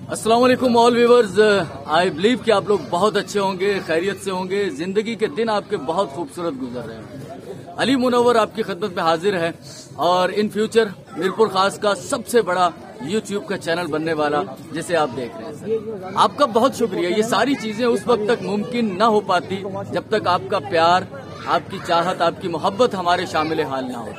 अस्सलाम वालेकुम all viewers. I believe कि आप लोग बहुत अच्छे होंगे, खैरियत से होंगे। जिंदगी के दिन आपके बहुत खूबसूरत गुजर रहे हैं। अली मुनव्वर आपकी खिदमत में हाजिर है और इन फ्यूचर मीरपुर खास का सबसे बड़ा यूट्यूब का चैनल बनने वाला जिसे आप देख रहे हैं। सर आपका बहुत शुक्रिया। ये सारी चीजें उस वक्त तक मुमकिन न हो पाती जब तक आपका प्यार, आपकी चाहत, आपकी मोहब्बत हमारे शामिल हाल ना हो।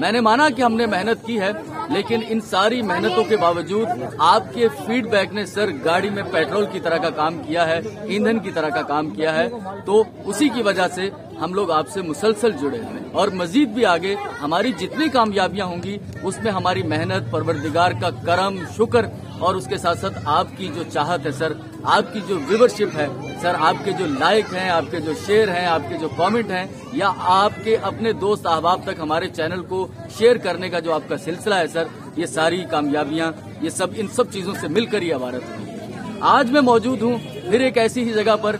मैंने माना कि हमने मेहनत की है, लेकिन इन सारी मेहनतों के बावजूद आपके फीडबैक ने सर गाड़ी में पेट्रोल की तरह का काम किया है, ईंधन की तरह का काम किया है। तो उसी की वजह से हम लोग आपसे मुसलसल जुड़े हुए हैं और मजीद भी आगे हमारी जितनी कामयाबियां होंगी उसमें हमारी मेहनत, परवरदिगार का करम, शुक्र और उसके साथ साथ आपकी जो चाहत है सर, आपकी जो व्यूवरशिप है सर, आपके जो लाइक हैं, आपके जो शेयर हैं, आपके जो कमेंट हैं, या आपके अपने दोस्त अहबाब तक हमारे चैनल को शेयर करने का जो आपका सिलसिला है सर, ये सारी कामयाबियां, ये सब इन सब चीजों से मिलकर ही इबारत हुई। आज मैं मौजूद हूँ फिर एक ऐसी ही जगह पर।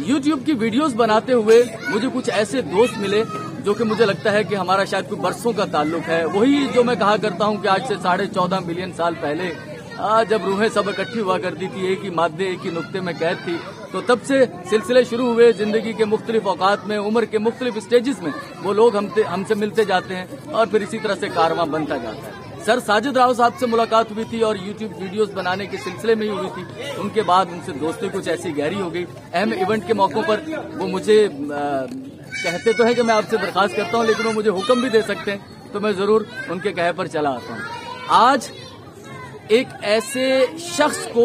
यूट्यूब की वीडियोस बनाते हुए मुझे कुछ ऐसे दोस्त मिले जो कि मुझे लगता है कि हमारा शायद कोई बरसों का ताल्लुक है। वही जो मैं कहा करता हूँ कि आज से 14.5 मिलियन साल पहले जब रूहें सब इकट्ठी हुआ करती थी, एक ही मादे, एक ही नुक्ते में कैद थी, तो तब से सिलसिले शुरू हुए। जिंदगी के मुख्तलिफ औकात में, उम्र के मुख्तलिफ स्टेजेस में वो लोग हमसे मिलते जाते हैं और फिर इसी तरह से कारवां बनता जाता है। सर साजिद राव साहब से मुलाकात हुई थी और यूट्यूब वीडियोस बनाने के सिलसिले में ही हुई थी। उनके बाद उनसे दोस्ती कुछ ऐसी गहरी हो गई। अहम इवेंट के मौकों पर वो मुझे कहते तो है कि मैं आपसे दरखास्त करता हूँ, लेकिन वो मुझे हुक्म भी दे सकते हैं, तो मैं जरूर उनके कहे पर चला आता हूँ। आज एक ऐसे शख्स को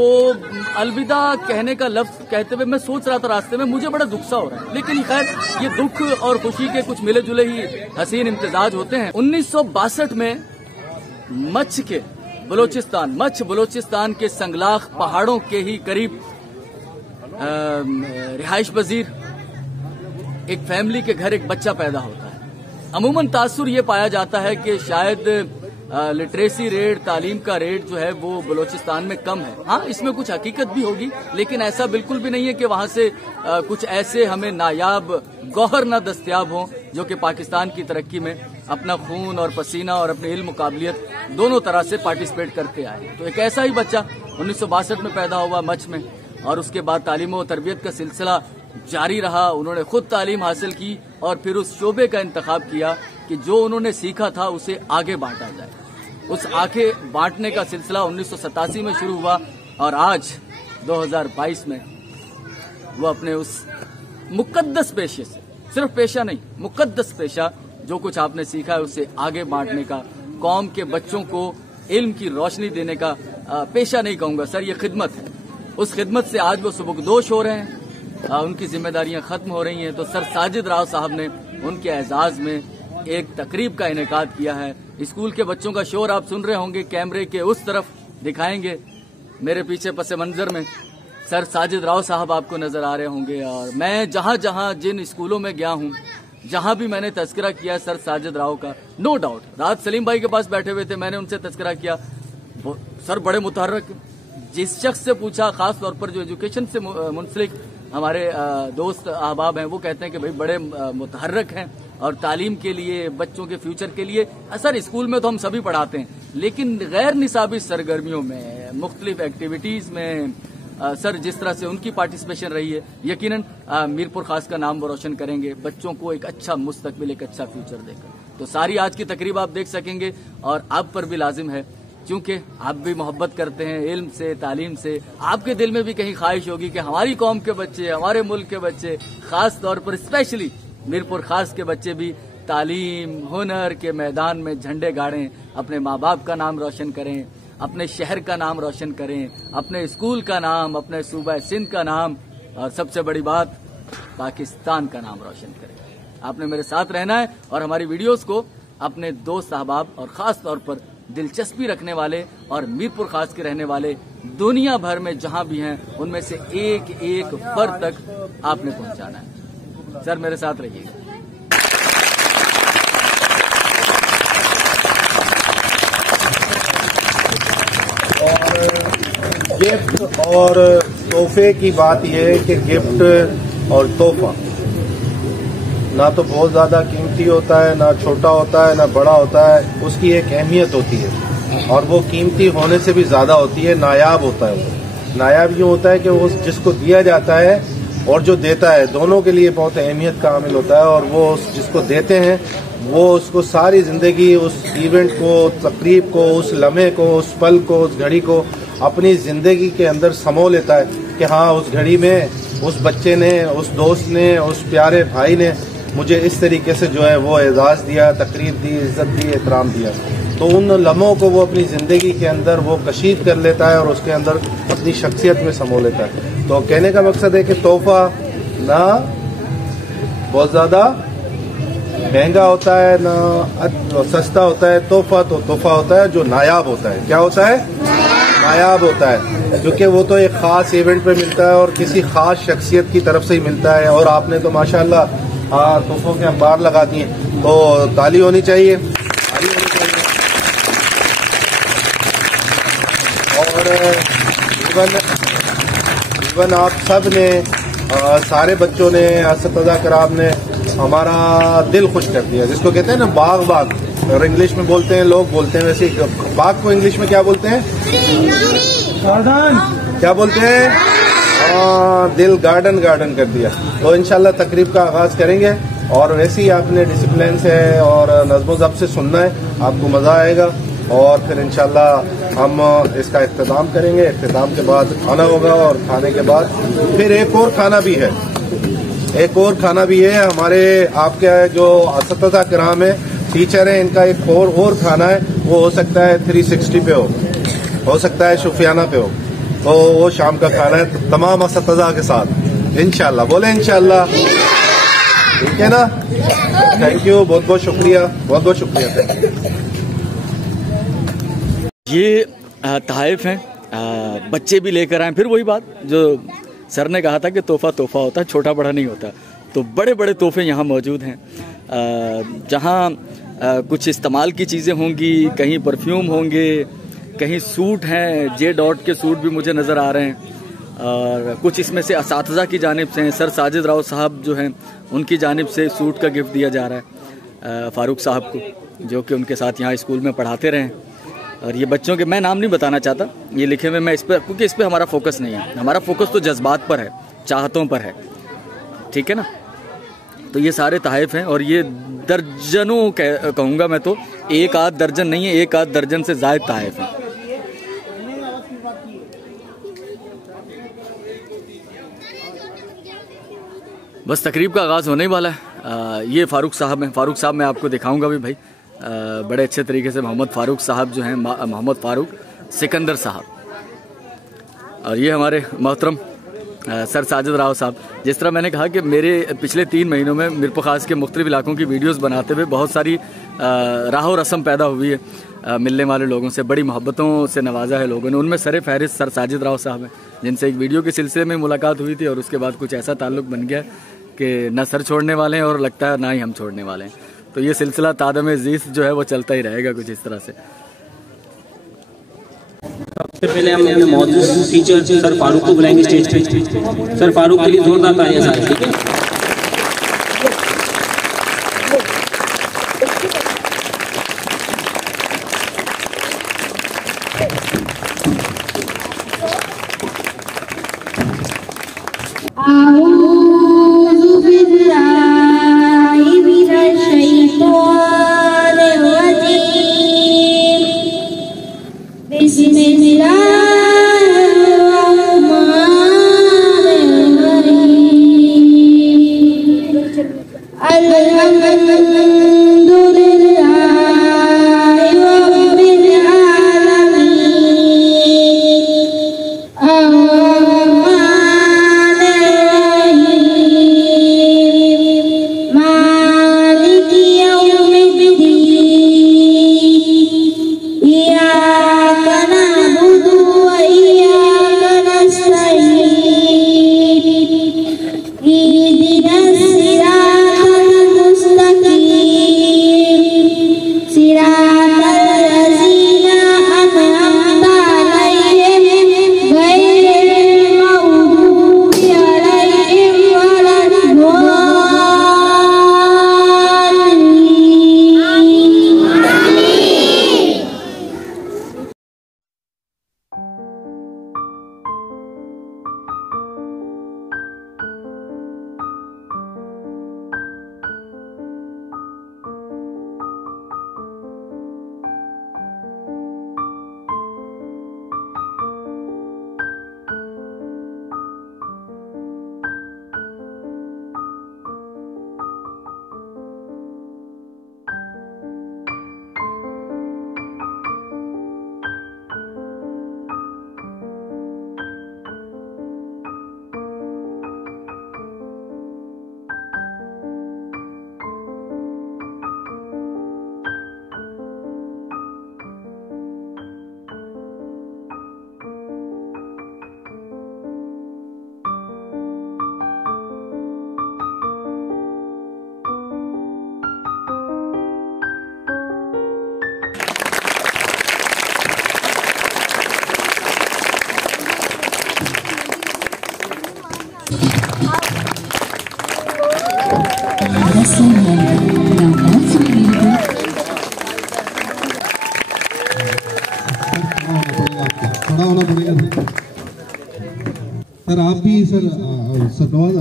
अलविदा कहने का लफ्ज कहते हुए मैं सोच रहा था रास्ते में, मुझे बड़ा दुख सा हो रहा है, लेकिन खैर ये दुख और खुशी के कुछ मिले जुले ही हसीन इम्तिजाज होते हैं। 1962 में मच्छ बलोचिस्तान के संगलाख पहाड़ों के ही करीब रिहाइश पजीर एक फैमिली के घर एक बच्चा पैदा होता है। अमूमन तासुर ये पाया जाता है कि शायद लिटरेसी रेट, तालीम का रेट जो है वो बलोचिस्तान में कम है। हाँ, इसमें कुछ हकीकत भी होगी, लेकिन ऐसा बिल्कुल भी नहीं है कि वहां से कुछ ऐसे हमें नायाब गौहर न दस्तयाब हों जो कि पाकिस्तान की तरक्की में अपना खून और पसीना और अपनी इल्म काबिलियत दोनों तरह से पार्टिसिपेट करते आए। तो एक ऐसा ही बच्चा 1962 में पैदा हुआ मच्छ में, और उसके बाद तालीम और तरबियत का सिलसिला जारी रहा। उन्होंने खुद तालीम हासिल की और फिर उस शोबे का इंतखाब किया कि जो उन्होंने सीखा था उसे आगे बांटा जाए। उस आगे बांटने का सिलसिला 1987 में शुरू हुआ और आज 2022 में वो अपने उस मुकद्दस पेशे से, सिर्फ पेशा नहीं, मुकद्दस पेशा जो कुछ आपने सीखा है उसे आगे बांटने का, कौम के बच्चों को इल्म की रोशनी देने का पेशा नहीं कहूंगा सर, ये खिदमत है। उस खिदमत से आज वो सुबुकदोश हो रहे हैं, उनकी जिम्मेदारियां खत्म हो रही हैं। तो सर साजिद राव साहब ने उनके एजाज में एक तकरीब का इनेकाद किया है। स्कूल के बच्चों का शोर आप सुन रहे होंगे, कैमरे के उस तरफ दिखाएंगे। मेरे पीछे पसे मंजर में सर साजिद राव साहब आपको नजर आ रहे होंगे। और मैं जहां जहां जिन स्कूलों में गया हूं, जहां भी मैंने तस्करा किया सर साजिद राव का, नो डाउट, रात सलीम भाई के पास बैठे हुए थे, मैंने उनसे तस्करा किया, सर बड़े मुतहर्रिक। जिस शख्स से पूछा, खास तौर पर जो एजुकेशन से मुंसलिक हमारे दोस्त अहबाब हैं, वो कहते हैं कि भाई बड़े मुतहर्रिक हैं और तालीम के लिए, बच्चों के फ्यूचर के लिए। सर स्कूल में तो हम सभी पढ़ाते हैं, लेकिन गैर निसाबी सरगर्मियों में, मुख्तलिफ एक्टिविटीज में सर जिस तरह से उनकी पार्टिसिपेशन रही है, यकीनन मीरपुर खास का नाम वो रोशन करेंगे, बच्चों को एक अच्छा मुस्तकबिल, एक अच्छा फ्यूचर देकर। तो सारी आज की तकरीब आप देख सकेंगे और आप पर भी लाजिम है, क्योंकि आप भी मोहब्बत करते हैं इल्म से, तालीम से। आपके दिल में भी कहीं ख्वाहिश होगी कि हमारी कौम के बच्चे, हमारे मुल्क के बच्चे, खास तौर पर स्पेशली मीरपुर खास के बच्चे भी तालीम, हुनर के मैदान में झंडे गाड़ें, अपने माँ बाप का नाम रोशन करें, अपने शहर का नाम रोशन करें, अपने स्कूल का नाम, अपने सूबा सिंध का नाम, और सबसे बड़ी बात पाकिस्तान का नाम रोशन करें। आपने मेरे साथ रहना है और हमारी वीडियोस को अपने दोस्त अहबाब और खास तौर पर दिलचस्पी रखने वाले और मीरपुर खास के रहने वाले दुनिया भर में जहां भी हैं, उनमें से एक एक फर्द तक आपने पहुंचाना है। सर मेरे साथ रहिएगा। और गिफ्ट और तोहफे की बात यह है कि गिफ्ट और तोहफा ना तो बहुत ज्यादा कीमती होता है, ना छोटा होता है, ना बड़ा होता है, उसकी एक अहमियत होती है। और वो कीमती होने से भी ज़्यादा होती है, नायाब होता है। वो नायाब यूँ होता है कि वो जिसको दिया जाता है और जो देता है दोनों के लिए बहुत अहमियत का हामिल होता है। और वो जिसको देते हैं वो उसको सारी ज़िंदगी उस इवेंट को, तकरीब को, उस लम्हे को, उस पल को, उस घड़ी को अपनी ज़िंदगी के अंदर समो लेता है कि हाँ, उस घड़ी में उस बच्चे ने, उस दोस्त ने, उस प्यारे भाई ने मुझे इस तरीके से जो है वो एजाज़ दिया, तकरीब दी, इज़्ज़त दी, एहतराम दिया। तो उन लम्हों को वो अपनी ज़िंदगी के अंदर वो कशीद कर लेता है और उसके अंदर अपनी शख्सियत में समो लेता है। तो कहने का मकसद है कि तोहफा ना बहुत ज़्यादा महंगा होता है ना सस्ता होता है। तोहफा तो तोहफा होता है जो नायाब होता है। क्या होता है? नायाब होता है, क्योंकि वो तो एक ख़ास इवेंट पे मिलता है और किसी ख़ास शख्सियत की तरफ से ही मिलता है। और आपने तो माशाल्लाह तोहफों के अंबार लगा दिए, तो ताली होनी चाहिए, ताली होनी चाहिए। और इवन आप सब ने, सारे बच्चों ने, असतिज़ा कराम ने हमारा दिल खुश कर दिया। जिसको कहते हैं ना बाग बाग, और इंग्लिश में बोलते हैं, लोग बोलते हैं वैसे बाग को इंग्लिश में क्या बोलते हैं? गार्डन। क्या बोलते हैं? दिल गार्डन गार्डन कर दिया। तो इंशाल्लाह तकरीब का आगाज करेंगे और वैसे ही आपने डिसिप्लिन से और नज़्मो ज़ब्त से सुनना है, आपको मज़ा आएगा। और फिर इंशाल्लाह हम इसका इख्तिताम करेंगे। इख्तिताम के बाद खाना होगा और खाने के बाद फिर एक और खाना भी है, एक और खाना भी है। हमारे आपके जो असतिज़ा किराम है, टीचर हैं, इनका एक और खाना है। वो हो सकता है 360 पे हो सकता है शुफियाना पे हो। तो वो शाम का खाना है तमाम असतिज़ा के साथ इंशाल्लाह। बोले इंशाल्लाह, ठीक है ना? थैंक यू, बहुत बहुत शुक्रिया, बहुत बहुत शुक्रिया। ये तहफ़ हैं, बच्चे भी लेकर आए। फिर वही बात जो सर ने कहा था कि तोहफा तोहफा होता है, छोटा बड़ा नहीं होता। तो बड़े बड़े तोहफे यहाँ मौजूद हैं, जहाँ कुछ इस्तेमाल की चीज़ें होंगी, कहीं परफ्यूम होंगे, कहीं सूट हैं, जे डॉट के सूट भी मुझे नज़र आ रहे हैं। और कुछ इसमें से असातिज़ा की जानिब से हैं, सर साजिद राव साहब जो हैं उनकी जानिब से सूट का गिफ्ट दिया जा रहा है फ़ारूक साहब को, जो कि उनके साथ यहाँ स्कूल में पढ़ाते रहे। और ये बच्चों के, मैं नाम नहीं बताना चाहता, ये लिखे हुए मैं इस पर, क्योंकि इस पर हमारा फोकस नहीं है। हमारा फोकस तो जज्बात पर है, चाहतों पर है, ठीक है ना? तो ये सारे तहफ़ हैं और ये दर्जनों कहूँगा मैं, तो एक आध दर्जन नहीं है, एक आध दर्जन से ज़ायद तहफ़ हैं। बस तकरीब का आगाज़ होने ही वाला है। ये फ़ारूक साहब हैं, फ़ारूक साहब मैं आपको दिखाऊंगा भी भाई, बड़े अच्छे तरीके से। मोहम्मद फ़ारूक साहब जो हैं, मोहम्मद फ़ारूक सिकंदर साहब। और ये हमारे मोहतरम सर साजिद राव साहब। जिस तरह मैंने कहा कि मेरे पिछले 3 महीनों में मिरपुर खास के मुख्तलिफ इलाकों की वीडियोस बनाते हुए बहुत सारी राह और रस्म पैदा हुई है। मिलने वाले लोगों से बड़ी मोहब्बतों से नवाजा है लोगों ने। उनमें सर फहरिस्त सर साजिद राव साहब हैं, जिनसे एक वीडियो के सिलसिले में मुलाकात हुई थी और उसके बाद कुछ ऐसा ताल्लुक़ बन गया कि न सर छोड़ने वाले हैं और लगता है ना ही हम छोड़ने वाले हैं। तो ये सिलसिला तादम ज़ीस जो है वो चलता ही रहेगा कुछ इस तरह से। सबसे पहले हम अपने मौजूद टीचर सर फारूक को बुलाएंगे स्टेज पे। सर फारूक के लिए जोरदार तालियां सारे, ठीक है? आएगा सर, आप भी सर नवाज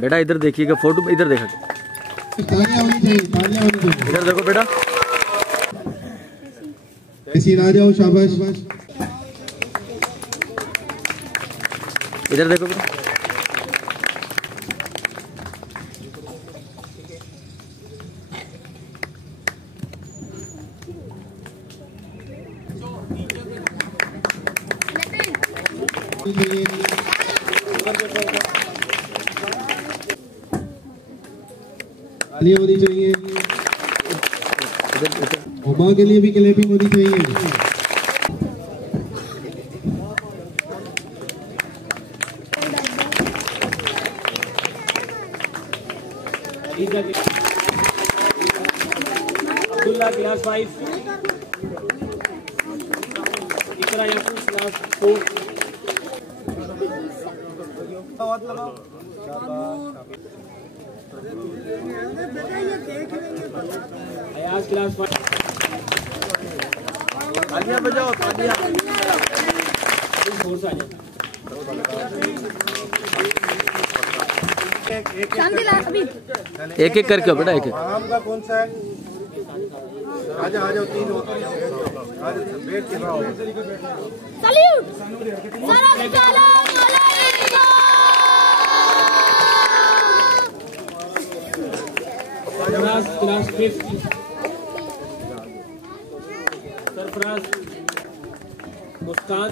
बेटा इधर देखिएगा, फोटो इधर देखा, तालियां होनी चाहिए, तालियां होनी चाहिए। इधर देखो बेटा, ऐसी आ जाओ, शाबाश। इधर देखो बेटा, तालियां होनी चाहिए। उमा के लिए भी क्लैपिंग होनी चाहिए। अब्दुल्ला क्लास 5, इकरा याकूब क्लास 4, अयाज क्लास 5। तालियां बजाओ, तालियां। एक एक करके बेटा, एक एक। आम का कौन सा है? आजा आ जाओ, 3 होते हैं, बैठ के रहो। क्लास 5, सरफराज, मुस्कान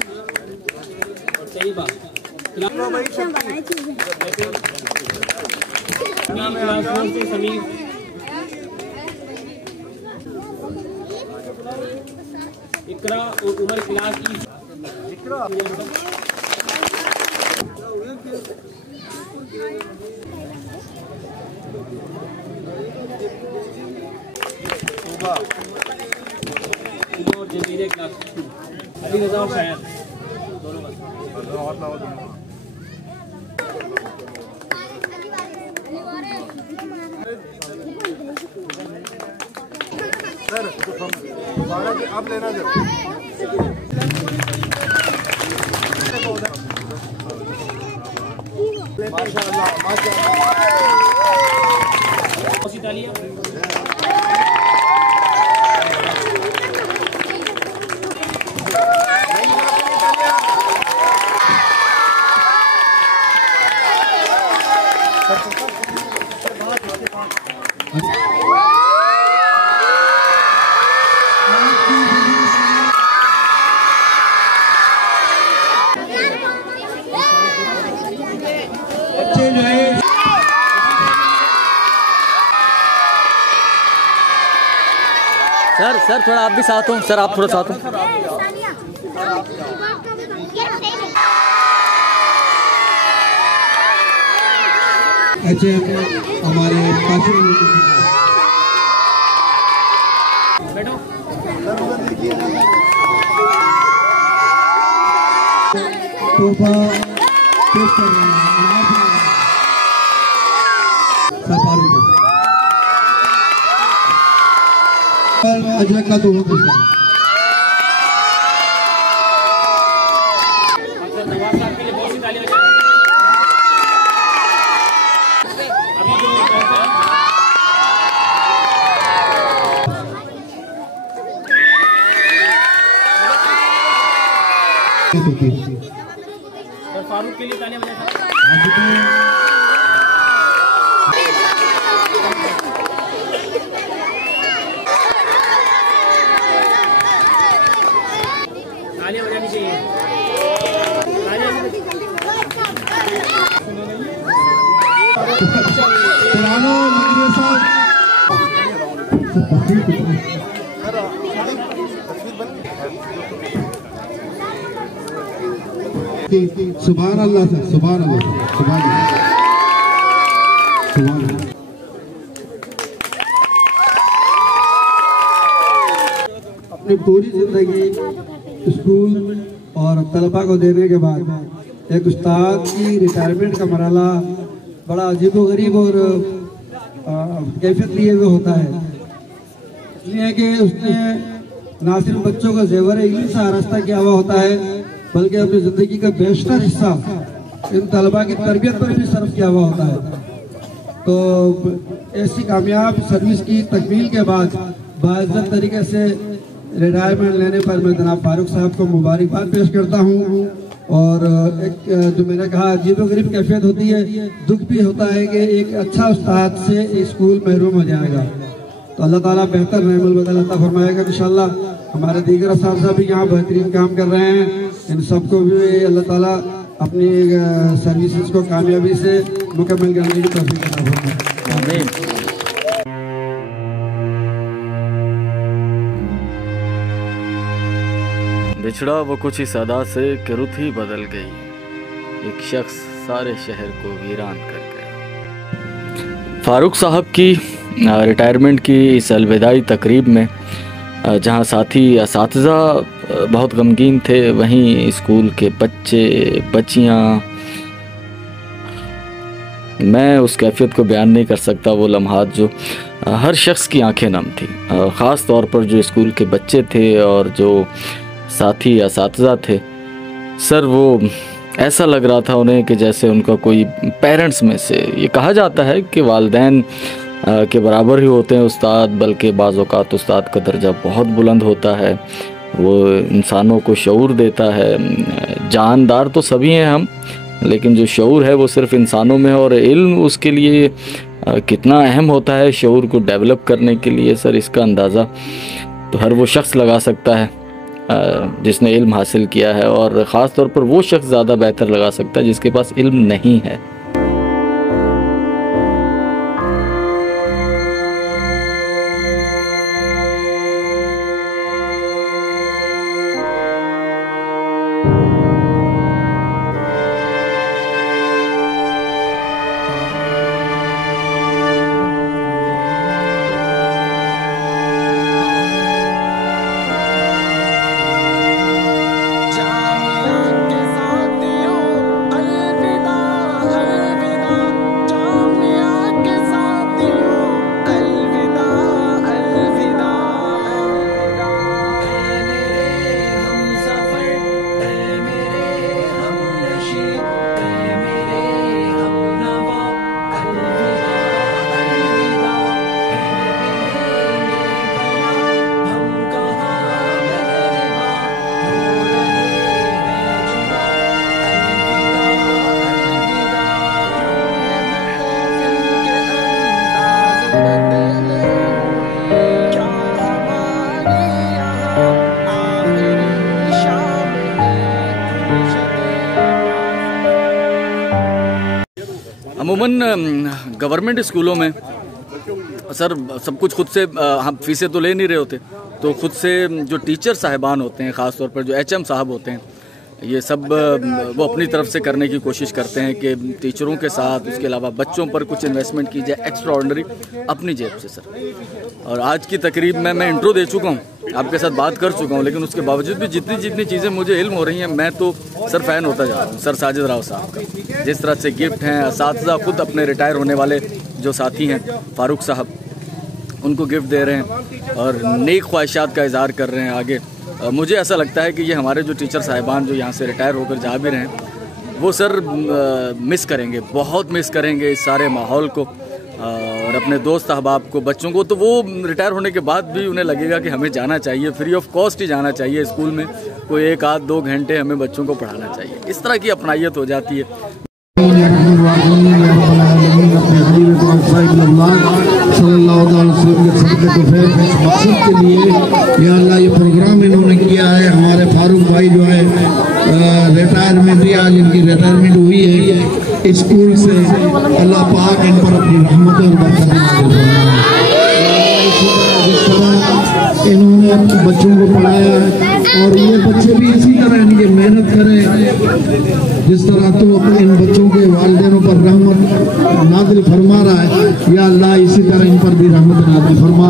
और तैयबा। क्लास 4 से समीर, इकरा और उमर क्लास की। और जमीरे क्लास 2, अली रजा और शायद दोनों बस। सर आप लेना जरा। माशाअल्लाह, माशाअल्लाह। तालियां। सर थोड़ा आप भी साथ हो, सर आप थोड़ा साथ हो। अच्छा, हमारे तोहफा पेश कर रहे हैं अजरक का तोहफा पेश कर फारूक के लिए तालियां बजाएं। तालियां बजानी चाहिए। सुभान अल्लाह सर, सुभान अल्लाह, सुभान अल्लाह, सुभान अल्लाह। अपनी पूरी जिंदगी स्कूल और तलबा को देने के बाद एक उस्ताद की रिटायरमेंट का मरहला बड़ा अजीबोगरीब और कैफियत लिए हुए होता है, इसलिए कि उसने ना सिर्फ बच्चों का जेवर इल्म से आरास्ता किया हुआ होता है, बल्कि अपनी ज़िंदगी का बेशतर हिस्सा इन तलबा की तरबियत पर भी सर्व किया हुआ होता है। तो ऐसी कामयाब सर्विस की तकमील के बाद बाइज्जत तरीके से रिटायरमेंट लेने पर मैं जनाब फारूक साहब को मुबारकबाद पेश करता हूँ। और एक जो मैंने कहा अजीबोगरीब कैफियत होती है, दुख भी होता है कि एक अच्छा उस्ताद से स्कूल महरूम हो जाएगा। तो अल्लाह ताला बेहतर रहमत बदल अता फरमाएगा इंशाल्लाह। हमारे दीगर असातिज़ा भी यहाँ बेहतरीन काम कर रहे हैं, इन सबको भी अल्लाह ताला अपनी सर्विसेज को कामयाबी से मुकम्मल करने की तौफीक अता फरमाए। आमीन। बिछड़ा वो कुछ इस अदा से कि रुत ही बदल गई, एक शख्स सारे शहर को वीरान कर गया। फारूक साहब की रिटायरमेंट की इस अलविदाई तकरीब में जहां साथी असातिज़ा बहुत गमगीन थे, वहीं स्कूल के बच्चे बच्चियां, मैं उस कैफियत को बयान नहीं कर सकता। वो लम्हात जो हर शख्स की आंखें नम थी, ख़ास तौर पर जो स्कूल के बच्चे थे और जो साथी असातिज़ा थे, सर वो ऐसा लग रहा था उन्हें कि जैसे उनका कोई पेरेंट्स में से, ये कहा जाता है कि वालिदैन के बराबर ही होते हैं उस्ताद, बल्कि बाज़ औक़ात उस्ताद का दर्जा बहुत बुलंद होता है। वो इंसानों को शऊर देता है। जानदार तो सभी हैं हम, लेकिन जो शऊर है वो सिर्फ़ इंसानों में है, और इल्म उसके लिए कितना अहम होता है शऊर को डेवलप करने के लिए, सर इसका अंदाज़ा तो हर वो शख्स लगा सकता है जिसने इल्म हासिल किया है, और ख़ास तौर पर वो शख्स ज़्यादा बेहतर लगा सकता है जिसके पास इल्म नहीं है। अमूमन गवर्नमेंट स्कूलों में सर सब कुछ खुद से, हम फीसें तो ले नहीं रहे होते, तो खुद से जो टीचर साहिबान होते हैं, ख़ास तौर पर जो HM साहब होते हैं, ये सब वो अपनी तरफ से करने की कोशिश करते हैं कि टीचरों के साथ उसके अलावा बच्चों पर कुछ इन्वेस्टमेंट की जाए एक्स्ट्रा ऑर्डिनरी अपनी जेब से सर। और आज की तकरीब में मैं इंट्रो दे चुका हूँ, आपके साथ बात कर चुका हूँ, लेकिन उसके बावजूद भी जितनी चीज़ें मुझे इल्म हो रही हैं, मैं तो सर फ़ैन होता जा रहा हूँ सर साजिद राव साहब का। जिस तरह से गिफ्ट हैं, असातिज़ा खुद अपने रिटायर होने वाले जो साथी हैं फारूक साहब, उनको गिफ्ट दे रहे हैं और नेक ख्वाहिशात का इज़हार कर रहे हैं आगे। मुझे ऐसा लगता है कि ये हमारे जो टीचर साहिबान जो यहाँ से रिटायर होकर जा भी रहे हैं, वो सर मिस करेंगे, बहुत मिस करेंगे इस सारे माहौल को और अपने दोस्त अहबाब को, बच्चों को। तो वो रिटायर होने के बाद भी उन्हें लगेगा कि हमें जाना चाहिए, फ्री ऑफ कॉस्ट ही जाना चाहिए स्कूल में, कोई 1 आध 2 घंटे हमें बच्चों को पढ़ाना चाहिए। इस तरह की अपनाइयत हो जाती है। के लिए या अल्लाह ये प्रोग्राम इन्होंने किया है, हमारे फारूक भाई जो है रिटायरमेंट ही, आज इनकी रिटायरमेंट हुई है स्कूल से, अल्लाह पाक इन पर अपनी रहमत और बरकत जिस तरह इन्होंने अपने बच्चों को पढ़ाया है, और ये बच्चे भी इसी तरह इनकी मेहनत करें जिस तरह तो इन बच्चों के वालिदैनों पर रहमत नाज़िल फरमा रहा है, या अल्लाह इसी तरह इन पर भी रहमत नाज़िल फरमा।